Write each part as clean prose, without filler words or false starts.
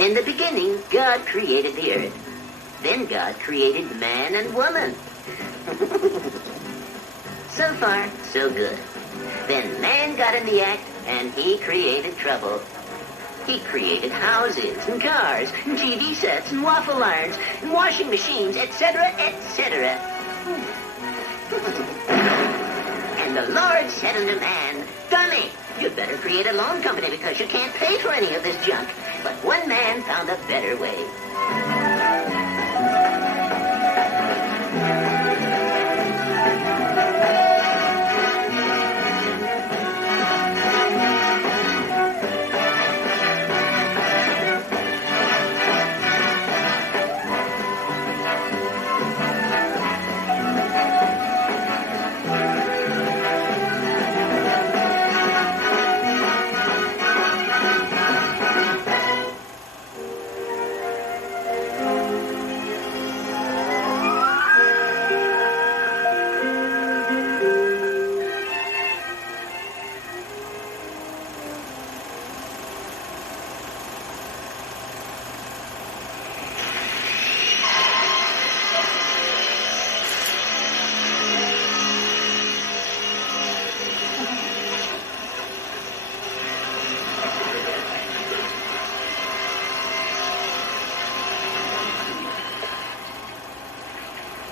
In the beginning, God created the earth. Then God created man and woman. So far, so good. Then man got in the act, and he created trouble. He created houses and cars and TV sets and waffle irons and washing machines, etc., etc. And the Lord said unto man, "Dummy, you better create a loan company because you can't pay for any of this junk." But one man found a better way.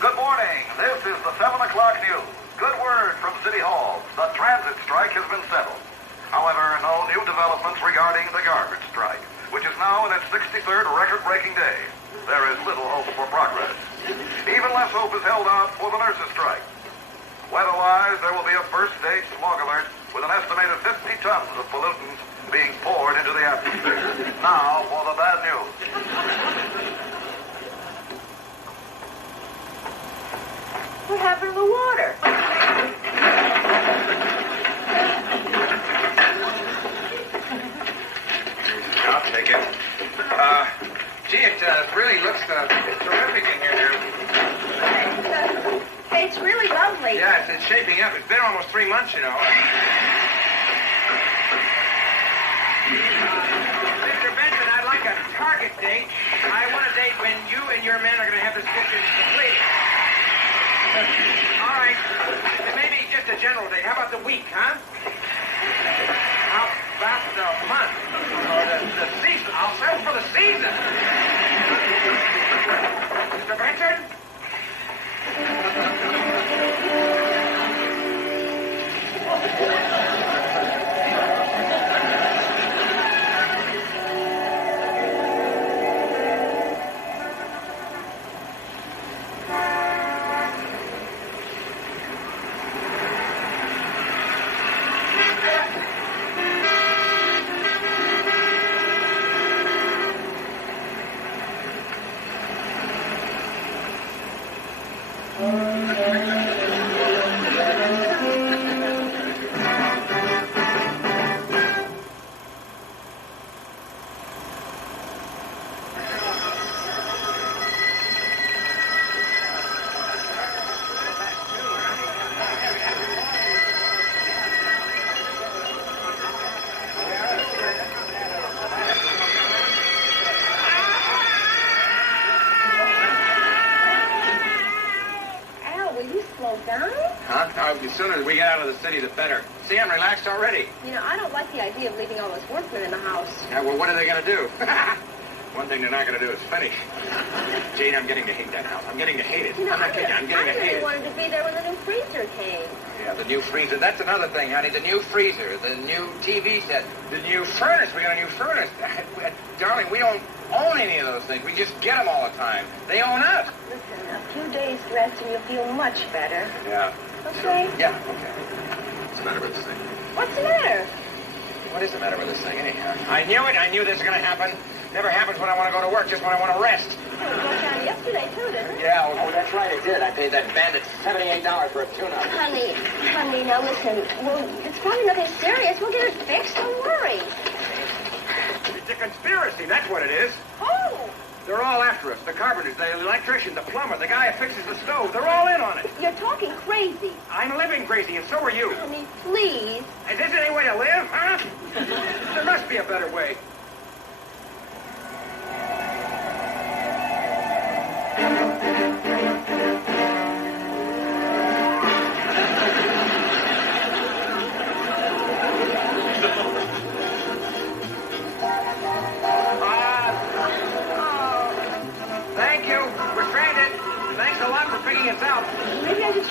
Good morning. This is the 7 o'clock news. Good word from City Hall. The transit strike has been settled. However, no new developments regarding the garbage strike, which is now in its 63rd record-breaking day. There is little hope for progress. Even less hope is held out for the nurses' strike. Weather-wise, there will be a first-stage smog alert with an estimated 50 tons of pollutants being poured into the atmosphere. Now for the bad news. What happened to the water? I'll take it. Gee, it really looks terrific in here now. Hey, it's really lovely. Yeah, it's shaping up. It's been almost 3 months, you know. Mr. Benson, I'd like a target date. I want a date when you and your men are going to have this picture complete. All right. Maybe just a general date. How about the week, huh? How about the month? Or the season? I'll settle for the season. Mr. Benson? The sooner we get out of the city, the better. See, I'm relaxed already. You know, I don't like the idea of leaving all those workmen in the house. Yeah, well, what are they going to do? One thing they're not going to do is finish. Jane, I'm getting to hate that house. I'm getting to hate it. You know, I'm not kidding. I'm getting to hate it. I wanted to be there when the new freezer came. Yeah, the new freezer. That's another thing, honey. The new freezer, the new TV set, the new furnace. We got a new furnace. Darling, we don't own any of those things. We just get them all the time. They own us. Listen, a few days rest and you'll feel much better. Yeah. Okay? Yeah, okay. What's the matter with this thing? What's the matter? What is the matter with this thing, anyhow? I knew it. I knew this was going to happen. Never happens when I want to go to work, just when I want to rest. Well, it broke down yesterday, too, didn't it? Yeah, oh, that's right, it did. I paid that bandit $78 for a tune-up. Honey, now listen. Well, it's probably nothing serious. We'll get it fixed. Don't worry. It's a conspiracy, that's what it is. Oh! They're all after us. The carpenters, the electrician, the plumber, the guy who fixes the stove. They're all in on it. You're talking crazy. I'm living crazy, and so are you. Honey, please. Is this any way to live, huh? There must be a better way.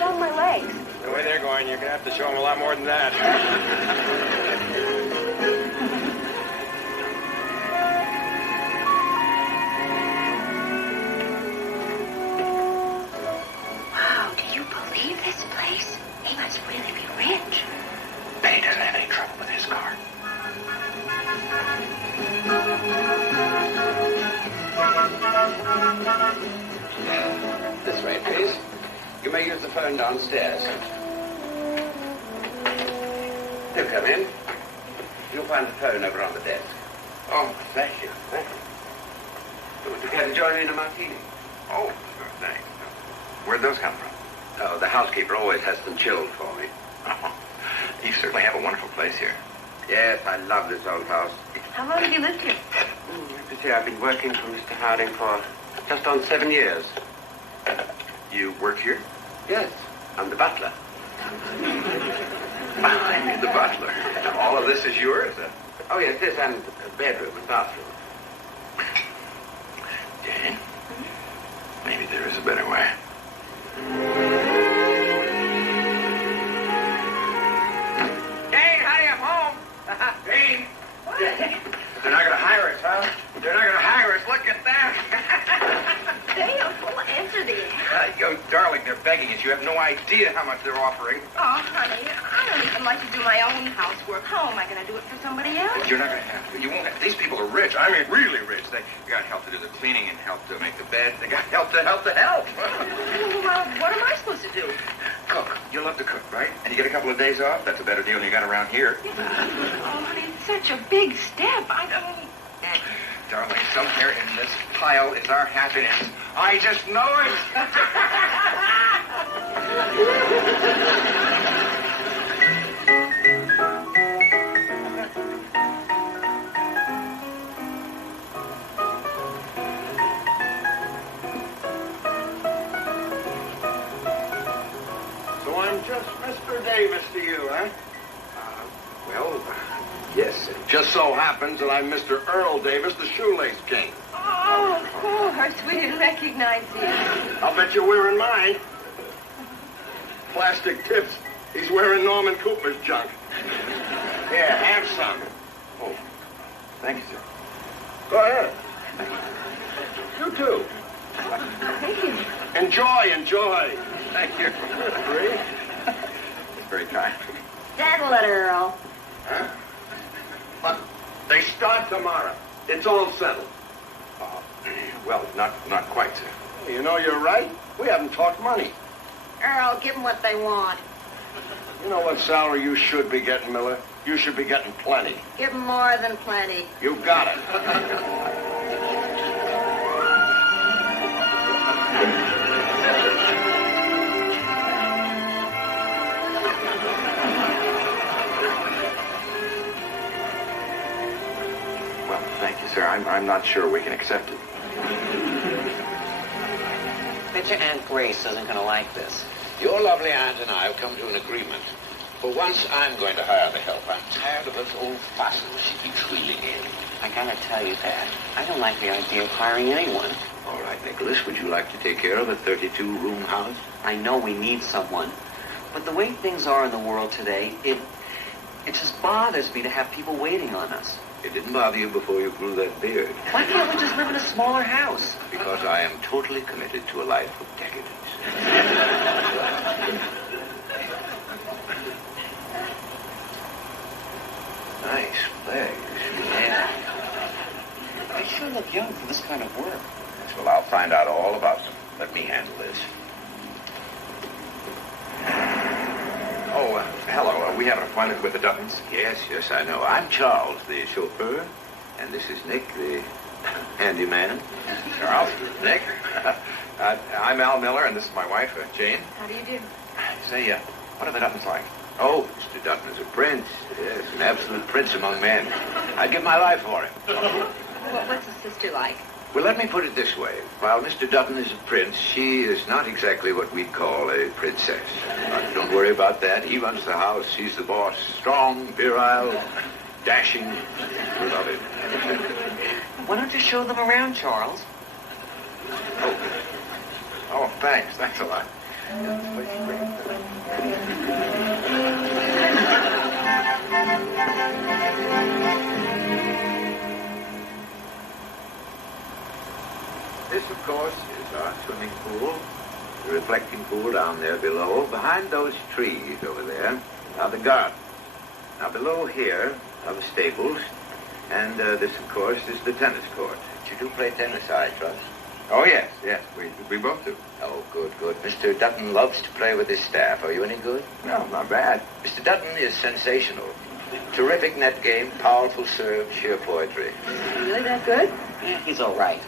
show them my legs. The way they're going, you're going to have to show them a lot more than that. Wow, do you believe this place? He must really be rich. Benny doesn't have any trouble with his car. This way, please. You may use the phone downstairs. Do come in. You'll find the phone over on the desk. Oh, thank you. Thank you. Would you care to join me in a martini? Oh, sure, thanks. Where'd those come from? Oh, the housekeeper always has them chilled for me. Oh, you certainly have a wonderful place here. Yes, I love this old house. How long have you lived here? You have to see, I've been working for Mr. Harding for just on 7 years. You work here? Yes, I'm the butler. I'm the butler. Now, all of this is yours? Oh, yes, this and a bedroom and bathroom. Jane, maybe there is a better way. Jane, honey, I'm home. Jane. They're not going to hire us, huh? They're not going to hire us. Look at them. Dale, well, answer the Yo, darling, they're begging us. You have no idea how much they're offering. Oh, honey, I don't even like to do my own housework. How am I going to do it for somebody else? You're not going to have to. You won't have. These people are rich. I mean, really rich. They got help to do the cleaning and help to make the bed. They got help to help. Well, what am I supposed to do? Cook. You love to cook, right? And you get a couple of days off. That's a better deal than you got around here. Oh, honey, it's such a big step. I don't... Darling, somewhere in this pile is our happiness. I just know it. So I'm just Mr. Davis to you, huh? Well, yes. It just so happens that I'm Mr. Earl Davis, the shoelace king. Oh, of course. We didn't recognize you. I'll bet you're wearing mine. Plastic tips. He's wearing Norman Cooper's junk. Here, have some. Oh, thank you, sir. Go ahead. You too. Thank you. Enjoy. Thank you. Free? It's very kind. Settle it, Earl. Huh? But they start tomorrow. It's all settled. Well, not quite, sir. You know, you're right. We haven't talked money. Earl, give them what they want. You know what salary you should be getting, Miller? You should be getting plenty. Give them more than plenty. You got it. Well, thank you, sir. I'm not sure we can accept it. Bet your Aunt Grace isn't going to like this. Your lovely aunt and I have come to an agreement. For once, I'm going to hire the help. I'm tired of those old fossils she keeps wheeling in. I gotta tell you that. I don't like the idea of hiring anyone. All right, Nicholas, would you like to take care of a 32-room house? I know we need someone, but the way things are in the world today, it just bothers me to have people waiting on us. It didn't bother you before you grew that beard. Why can't we just live in a smaller house? Because I am totally committed to a life of decadence. Nice legs. Yeah. They sure look young for this kind of work. Yes, well, I'll find out all about them. Let me handle this. Oh, hello. We have an appointment with the Duttons. Yes, I know. I'm Charles, the chauffeur, and this is Nick, the handyman. Charles, Nick. I'm Al Miller, and this is my wife, Jane. How do you do? Say, what are the Duttons like? Oh, Mr. Dutton is a prince. Yes, an absolute prince among men. I'd give my life for him. What's the sister like? Well, let me put it this way. While Mr. Dutton is a prince, she is not exactly what we'd call a princess. But don't worry about that. He runs the house. He's the boss. Strong, virile, dashing. We love him. Why don't you show them around, Charles? Oh, thanks. Thanks a lot. This, of course, is our swimming pool. The reflecting pool down there below. Behind those trees over there are the gardens. Now, below here are the stables. And this, of course, is the tennis court. You do play tennis, I trust. Oh, yes. We both do. Oh, good. Mr. Dutton loves to play with his staff. Are you any good? No, not bad. Mr. Dutton is sensational. Terrific net game, powerful serve, sheer poetry. Really that good? Yeah, he's all right.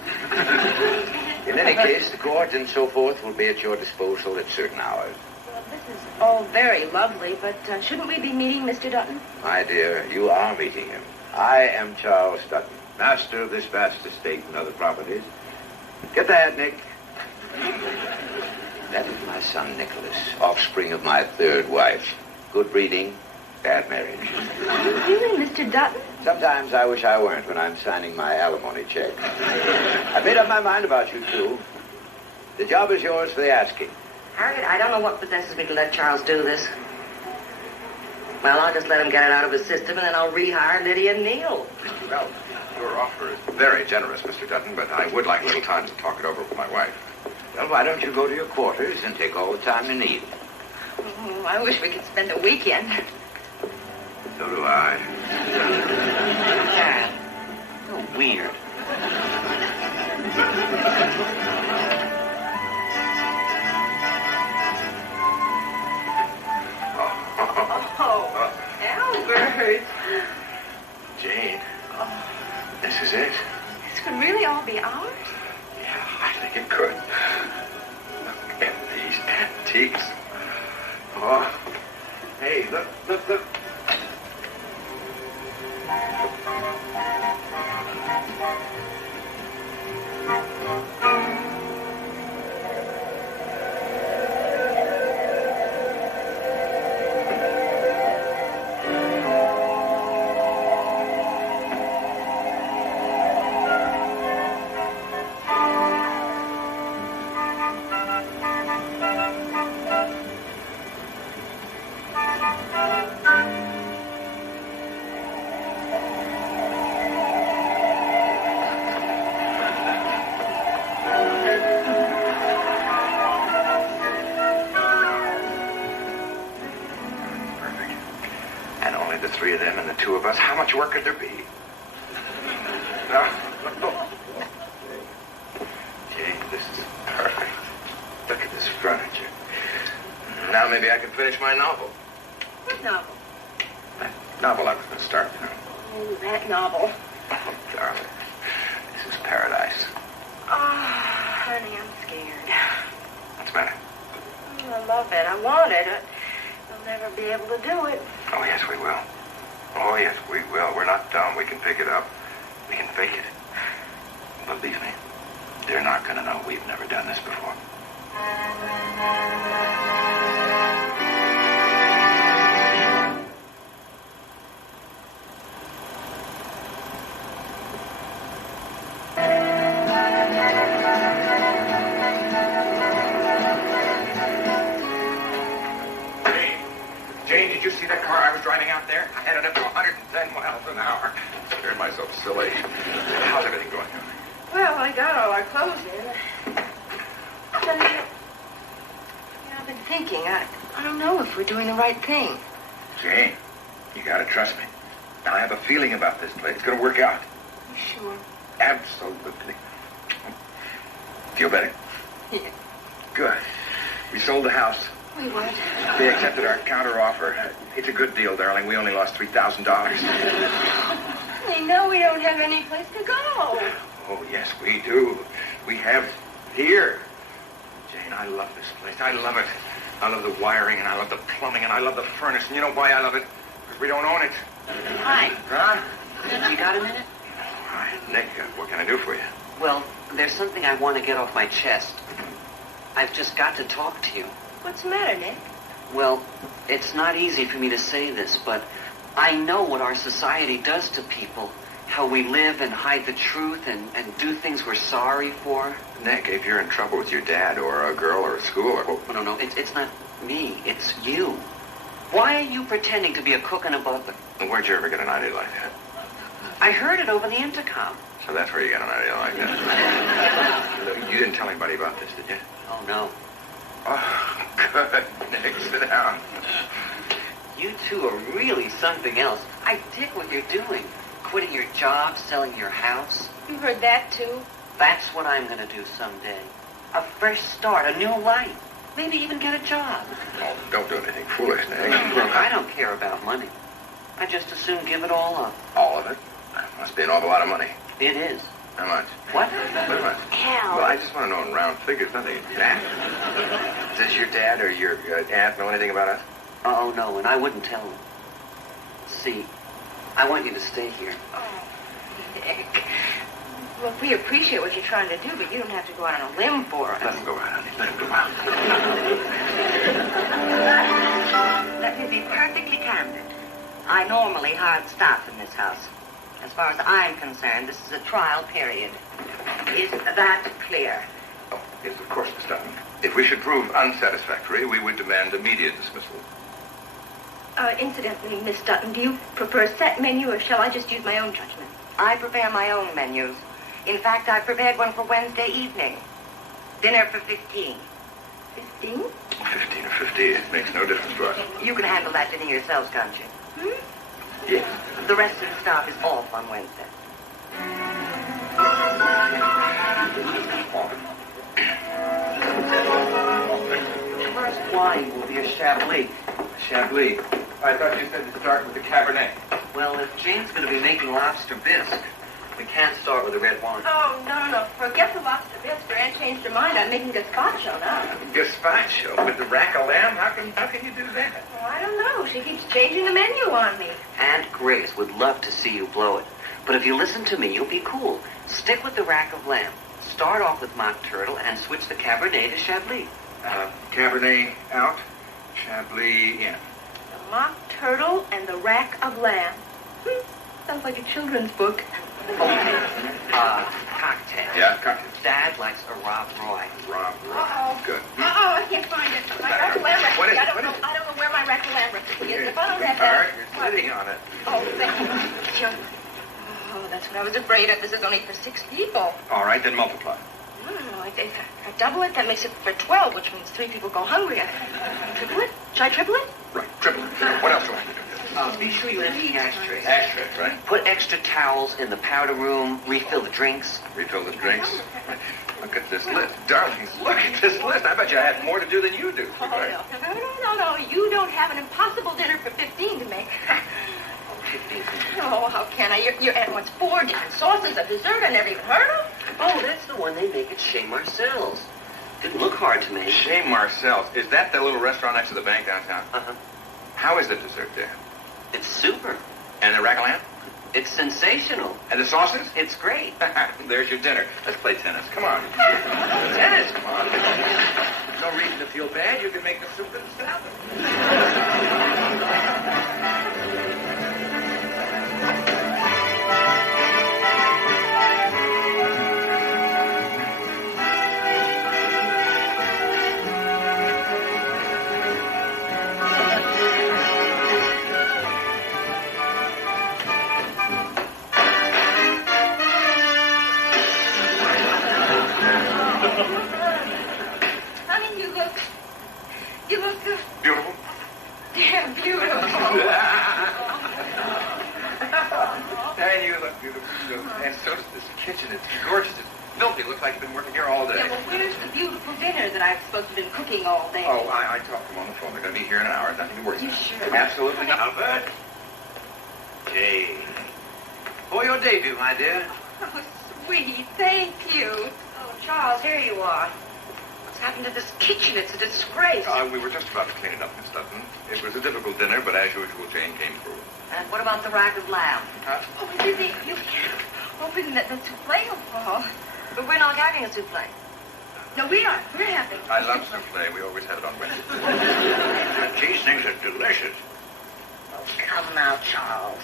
In any case, the court and so forth will be at your disposal at certain hours. Well, this is all very lovely, but shouldn't we be meeting Mr. Dutton? My dear, you are meeting him. I am Charles Dutton. Master of this vast estate and other properties. Get the hat, Nick. That is my son, Nicholas, offspring of my third wife. Good breeding, bad marriage. Are you really Mr. Dutton? Sometimes I wish I weren't when I'm signing my alimony check. I've made up my mind about you two. The job is yours for the asking. Harriet, I don't know what possesses me to let Charles do this. Well, I'll just let him get it out of his system, and then I'll rehire Lydia and Neil. Well, your offer is very generous, Mr. Dutton, but I would like a little time to talk it over with my wife. Well, why don't you go to your quarters and take all the time you need? I wish we could spend a weekend. So do I. Dad, so weird. Oh, Albert. Jane, this is it. This could really all be ours? Yeah, I think it could. Look at these antiques. Oh, hey, look. The three of them and the two of us, how much work could there be? Jane, this is perfect. Look at this furniture. Now maybe I can finish my novel. What novel? That novel I was going to start. Oh, that novel. Oh, darling, this is paradise. Oh, honey, I'm scared. What's the matter? I love it. I want it. We'll never be able to do it. Oh, yes, we will. Oh, yes, we will. We're not dumb. We can pick it up. We can fake it. Believe me, they're not going to know we've never done this before. Jane, did you see that car I was driving out there? I had it up to 110 miles an hour. Scared myself silly. How's everything going? Well, I got all our clothes in. But, I've been thinking. I don't know if we're doing the right thing. Jane, you gotta trust me. Now, I have a feeling about this place. It's gonna work out. You sure? Absolutely. Feel better? Yeah. Good. We sold the house. We what? They accepted our counter offer. It's a good deal, darling. We only lost $3,000. They know we don't have any place to go. Oh, yes, we do. We have here. Jane, I love this place. I love it. I love the wiring, and I love the plumbing, and I love the furnace. And you know why I love it? Because we don't own it. Hi. Huh? You got a minute? Hi, Nick, what can I do for you? Well, there's something I want to get off my chest. I've just got to talk to you. What's the matter, Nick? Well, it's not easy for me to say this, but I know what our society does to people. how we live and hide the truth and do things we're sorry for. Nick, if you're in trouble with your dad or a girl or a school or... Oh, no, it's not me. It's you. Why are you pretending to be a cook and a butler? Where'd you ever get an idea like that? I heard it over the intercom. So that's where you got an idea like that. You didn't tell anybody about this, did you? Oh, no. Oh, good. Nick, sit down. You two are really something else. I dig what you're doing. Quitting your job, selling your house. You heard that, too? That's what I'm going to do someday. A fresh start, a new life. Maybe even get a job. Oh, don't do anything foolish, Nick. Look, I don't care about money. I just as soon give it all up. All of it? Must be an awful lot of money. It is. How much? What? How much? Hell. Well, I just want to know in round figures, nothing exact. Does your dad or your aunt know anything about us? Oh, no, and I wouldn't tell them. See, I want you to stay here. Oh, Nick. Well, we appreciate what you're trying to do, but you don't have to go out on a limb for us. Let him go out, honey. Let him go out. Let me be perfectly candid. I normally hard staff in this house. As far as I'm concerned, this is a trial period. Is that clear? Oh, yes, of course, Miss Dutton. If we should prove unsatisfactory, we would demand immediate dismissal. Incidentally, Miss Dutton, do you prefer a set menu, or shall I just use my own judgment? I prepare my own menus. In fact, I prepared one for Wednesday evening. Dinner for 15. 15? 15 or 50, it makes no difference to us. You can handle that dinner yourselves, can't you? Yes. The rest of the staff is off on Wednesday. First wine will be a Chablis. Chablis. I thought you said to start with the Cabernet. Well, if Jane's going to be making lobster bisque, we can't start with a red wine. Oh, no. Forget the lobster bisque. Her aunt changed her mind. I'm making gazpacho now. Gazpacho with the rack of lamb? How can you do that? Well, I don't know. She keeps changing the menu on me. Aunt Grace would love to see you blow it. But if you listen to me, you'll be cool. Stick with the rack of lamb. Start off with mock turtle and switch the Cabernet to Chablis. Cabernet out, Chablis in. The mock turtle and the rack of lamb. Sounds like a children's book. Okay. Cocktail. Yeah, cocktail. Dad likes a Rob Roy. Rob. Uh-oh. Good. Uh-oh, I can't find it. My rack of lamb recipe. What is it? I don't know where my rack of lamb recipe is. If I don't have All right, that... you're sitting on it. Oh, thank you. Oh, that's what I was afraid of. This is only for 6 people. All right, then multiply. If I double it, that makes it for 12, which means 3 people go hungry. Triple it? Should I triple it? Right, triple it. What else do I have to do? Be sure you empty the ashtrays. Ashtrays, right? Put extra towels in the powder room. Refill the drinks. Refill the drinks. Look at this list. Darlings, look at this list. I bet you I had more to do than you do. Oh, no. You don't have an impossible dinner for 15 to make. Oh, how can I? Your aunt wants 4 different sauces, a dessert I never even heard of. Oh, that's the one they make at Chez Marcel's. Didn't look hard to me. Chez Marcel's. Is that the little restaurant next to the bank downtown? Uh-huh. How is the dessert there? It's super. And the rack of lamb? It's sensational. And the sauces? It's great. There's your dinner. Let's play tennis. Come on. Tennis? Come on. No reason to feel bad. You can make the soup and salad. Honey, you look Beautiful. damn beautiful. And you look beautiful, too. And so does this kitchen. It's gorgeous. It's filthy. It looks like you've been working here all day. Yeah, well, where's the beautiful dinner that I've supposed to have been cooking all day? Oh, I talked to them on the phone. They're going to be here in an hour. Nothing to worry about. You sure? Absolutely not. Albert. Jane. For your debut, my dear. Oh, sweet, thank you. Oh, Charles, here you are. What's happened to this kitchen? It's a disgrace. We were just about to clean it up, Miss Dutton. It was a difficult dinner, but as usual, Jane came through. And what about the rack of lamb? Oh, you hoping that the souffle will fall. But we're not having a souffle. No, we are. We're having. I love souffle. We always have it on Wednesday. These things are delicious. Oh, come now, Charles.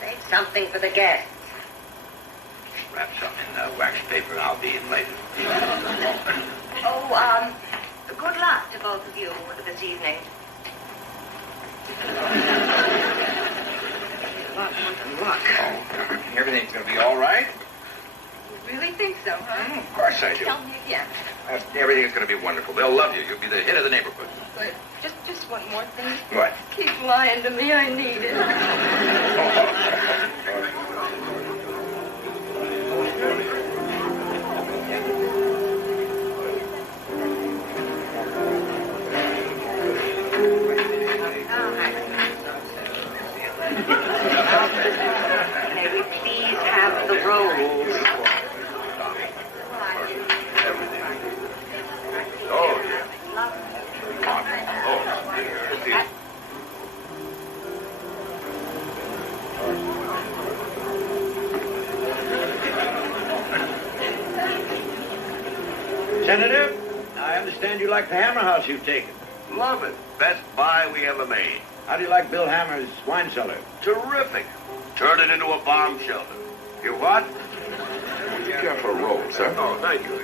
Save something for the guests. Wrap some in wax paper. I'll be in later. Oh, good luck to both of you this evening. Luck. Oh, everything's going to be all right? You really think so, huh? Of course I do. Tell me again. Everything is going to be wonderful. They'll love you. You'll be the hit of the neighborhood. But just one more thing. What? Keep lying to me. I need it. May we please have the rolls? Oh, yeah. Senator, I understand you like the Hammer House you've taken. Love it. Best buy we ever made. How do you like Bill Hammer's wine cellar? Terrific. Turn it into a bomb shelter. You what? Would you care for a roll, sir? Oh, thank you.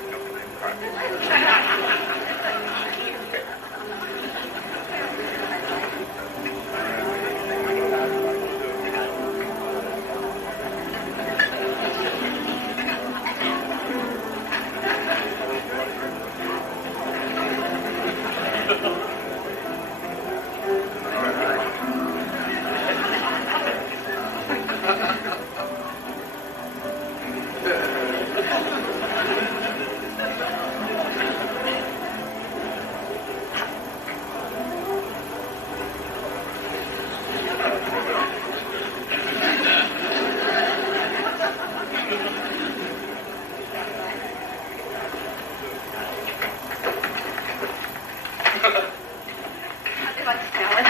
How'd you like the salad?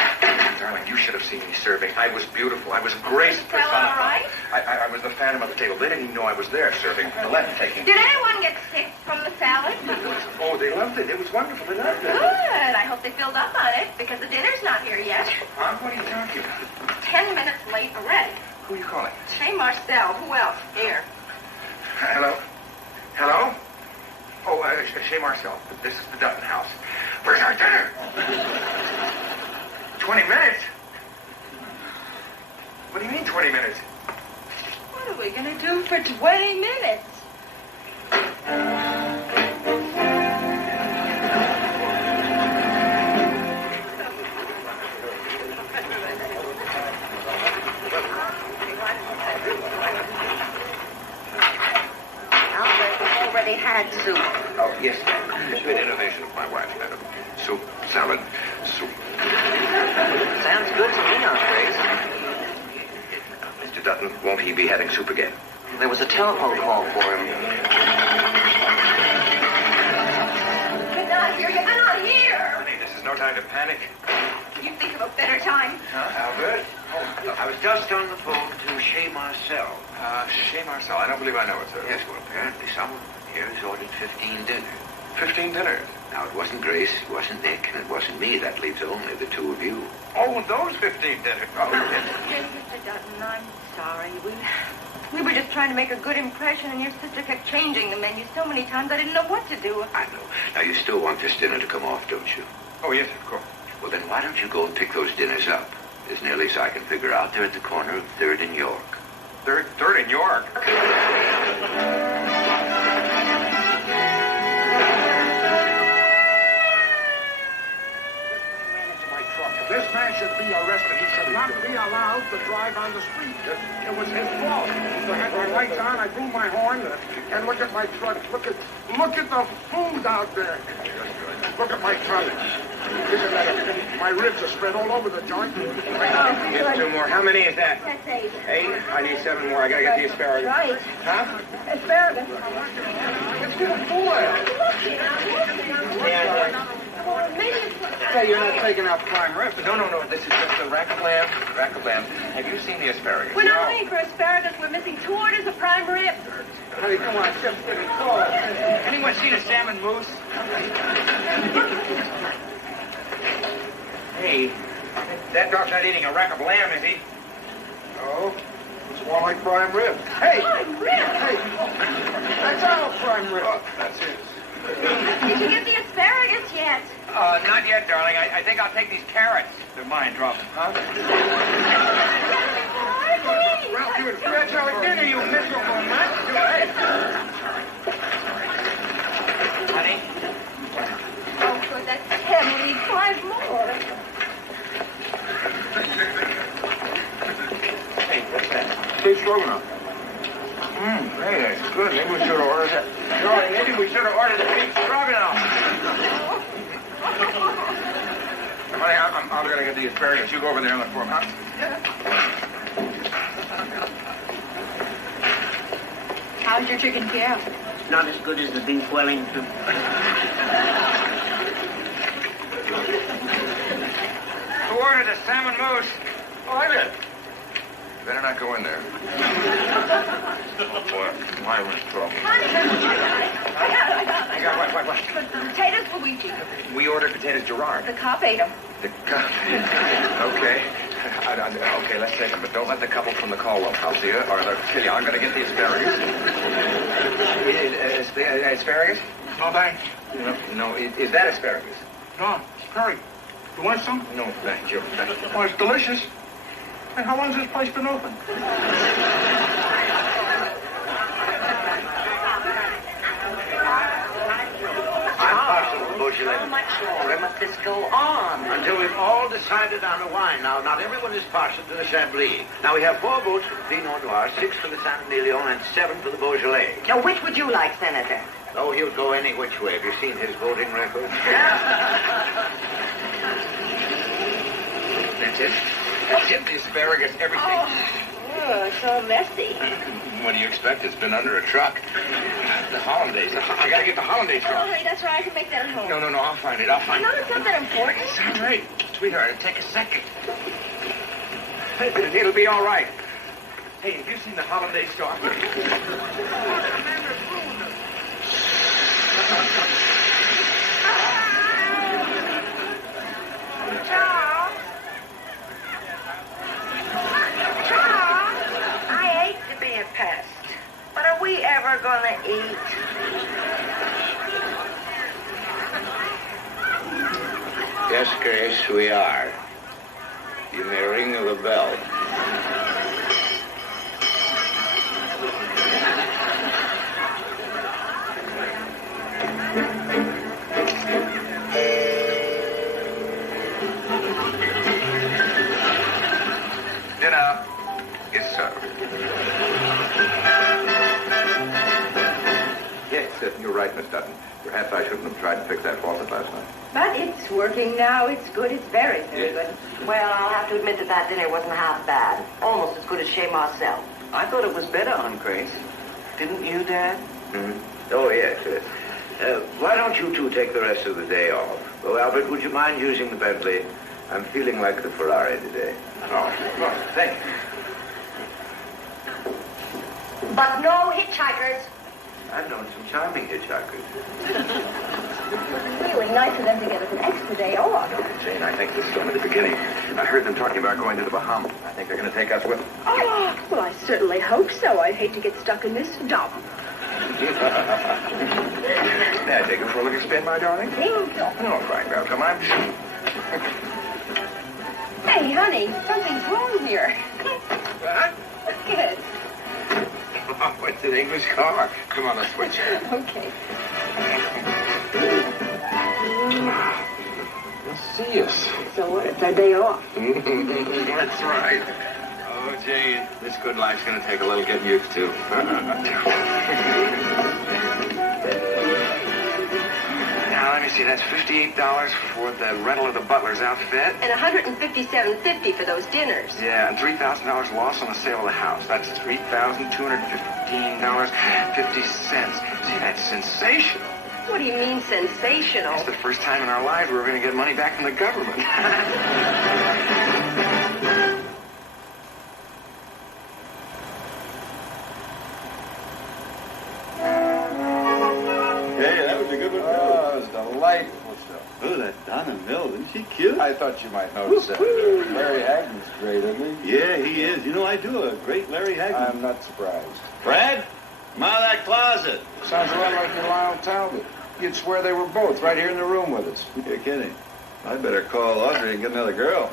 Darling, you should have seen me serving. I was beautiful. I was grace Is the salad all right? I was the phantom of the table. They didn't even know I was there serving. The left taking. Did anyone get sick from the salad? Oh, they loved it. It was wonderful. They loved it. Good. I hope they filled up on it because the dinner's not here yet. Huh? What are you talking about? 10 minutes late already. Who are you calling? Chez Marcel. Who else? Here. Hello? Hello? Oh, Chez Marcel. This is the Dutton house. Where's our dinner? 20 minutes? What do you mean 20 minutes? What are we going to do for 20 minutes? Albert, we've already had soup. Oh, yes. Good innovation of my wife, madam. Soup, salad, soup. Sounds good to me, Aunt Grace. Mr. Dutton, won't he be having soup again? There was a telephone call for him. Get out of here. Get out of here. Honey, this is no time to panic. Can you think of a better time? Huh, Albert? I was just on the phone to Chez Marcel. Chez Marcel. I don't believe I know it, sir. Yes, well, apparently someone here has ordered 15 dinners. 15 dinners. Now, it wasn't Grace, it wasn't Nick, and it wasn't me. That leaves only the two of you. Oh, those 15 dinners. Oh, yes. Mr. Dutton, I'm sorry. We were just trying to make a good impression, and your sister kept changing the menu so many times I didn't know what to do. I know. Now, you still want this dinner to come off, don't you? Oh, yes, of course. Well, then why don't you go and pick those dinners up? As nearly as I can figure out, they're at the corner of 3rd and York. Third in York. This man should be arrested. He should not be allowed to drive on the street. It was his fault. I had my lights on, I blew my horn, and look at my truck. Look at the food out there. Look at my truck. Isn't that my ribs are spread all over the joint. Get 2 more. How many is that? That's 8. 8? I need 7 more. I gotta get the asparagus. Right. Huh? Asparagus. It's getting full. Yeah. Well, maybe it's... Hey, you're not taking out prime rib. No. This is just a rack of lamb. Have you seen the asparagus? We're not looking for asparagus. We're missing 2 orders of prime rib. Honey, come on, Chip's getting cold. Anyone seen a salmon mousse? Hey, that dog's not eating a rack of lamb, is he? No, it's more like prime rib. Hey! Prime rib? Hey! Not yet, darling. I think I'll take these carrots. They're mine. Drop them, huh? Ralph, you stretch our dinner, you miserable nut. Honey? Oh, for the 10, we need 5 more. Hey, what's that? Beef stroganoff. Hey, that's good. Maybe we should have ordered that. Darling, maybe we should have ordered the beef stroganoff. Honey, I'm going to get the asparagus. You go over there and look for them, huh? How's your chicken Kiev? Not as good as the beef Wellington. Who ordered the salmon mousse? Oh, I did. Better not go in there. Oh, boy. I was in trouble. I got it. What? The potatoes, Luigi. We ordered potatoes, Gerard. The cop ate them. The couple. Okay. Okay, let's take them, but don't let the couple from the Caldwell house, see you, or they'll kill you. I'm going to get the asparagus. Asparagus? No, thanks. No, is that asparagus? No, it's curry. You want some? No, thank you. Oh, it's delicious. And how long's this place been open? How much longer must this go on? Until we've all decided on a wine. Now, not everyone is partial to the Chablis. Now, we have 4 votes for the Pinot Noir, 6 for the Saint Emilion, and 7 for the Beaujolais. Now, which would you like, Senator? Oh, he'll go any which way. Have you seen his voting record? That's it. That's it, the asparagus, everything. Oh, so messy. What do you expect? It's been under a truck. The hollandaise. I got to get the hollandaise Oh, from. honey, that's right. I can make that at home. No, I'll find it. I'll find No, it. it's not that important. It's all right. Sweetheart, it'll take a second. It'll be all right. Hey, have you seen the hollandaise store? Charles? Charles? I hate to be a pest, but are we ever going to eat? Yes, Grace, we are. You may ring the bell. Dinner is served. Yes, you're right, Miss Dutton. Perhaps I shouldn't have tried to fix that faucet last night. But it's working now. It's good. It's very, very good. Well, I'll have to admit that dinner wasn't half bad. Almost as good as Chez Marcel. I thought it was better, Aunt Grace. Didn't you, Dad? Mm-hmm. Oh, yes. Why don't you two take the rest of the day off? Oh, Albert, would you mind using the Bentley? I'm feeling like the Ferrari today. Oh, well, thank you. But no hitchhikers. I've known some charming hitchhikers. Really nice of them to get us an extra day off. Jane, I think this is only the beginning. I heard them talking about going to the Bahamas. I think they're going to take us with them. Oh, well, I certainly hope so. I'd hate to get stuck in this dump. May I take it for a look spin, my darling? Thank you. Oh, fine, girl. Come on. Hey, honey, something's wrong here. What? Look at it. Oh, it's an English car. Come on, let's switch. Okay. Let's see us. So what? It's our day off. That's right. Oh, Jane, this good life's going to take a little getting used to. Now, let me see. That's $58 for the rental of the butler's outfit. And $157.50 for those dinners. Yeah, and $3,000 loss on the sale of the house. That's $3,215.50. See, that's sensational. What do you mean sensational? It's the first time in our lives we're going to get money back from the government. Hey, that was a good one. Oh, it was delightful stuff. Oh, that Donna Mill, isn't she cute? I thought you might notice that. Larry Hagman's great, isn't he? Yeah, he is. You know, I do a great Larry Hagman. I'm not surprised. Fred, come out of that closet. Sounds a lot like your Lyle Talbot. You'd swear they were both right here in the room with us. You're kidding. I better call Audrey and get another girl.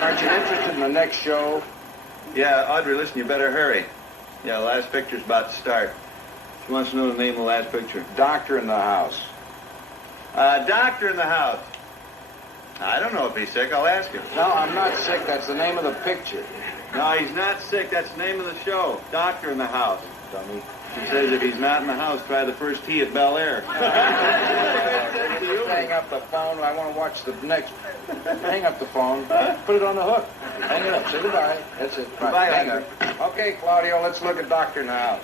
Aren't you interested in the next show? Yeah, Audrey, listen, you better hurry. Yeah, the last picture's about to start. She wants to know the name of the last picture. Doctor in the House. Doctor in the House. I don't know if he's sick. I'll ask him. No, I'm not sick. That's the name of the picture. No, he's not sick. That's the name of the show. Doctor in the House. Dummy. He says if he's not in the house, try the first tee at Bel Air. Hang up the phone. I want to watch the next. Hang up the phone. Put it on the hook. Hang it up. Say goodbye. That's it. Goodbye, hang up. Okay, Claudio, let's look at Doctor in the House.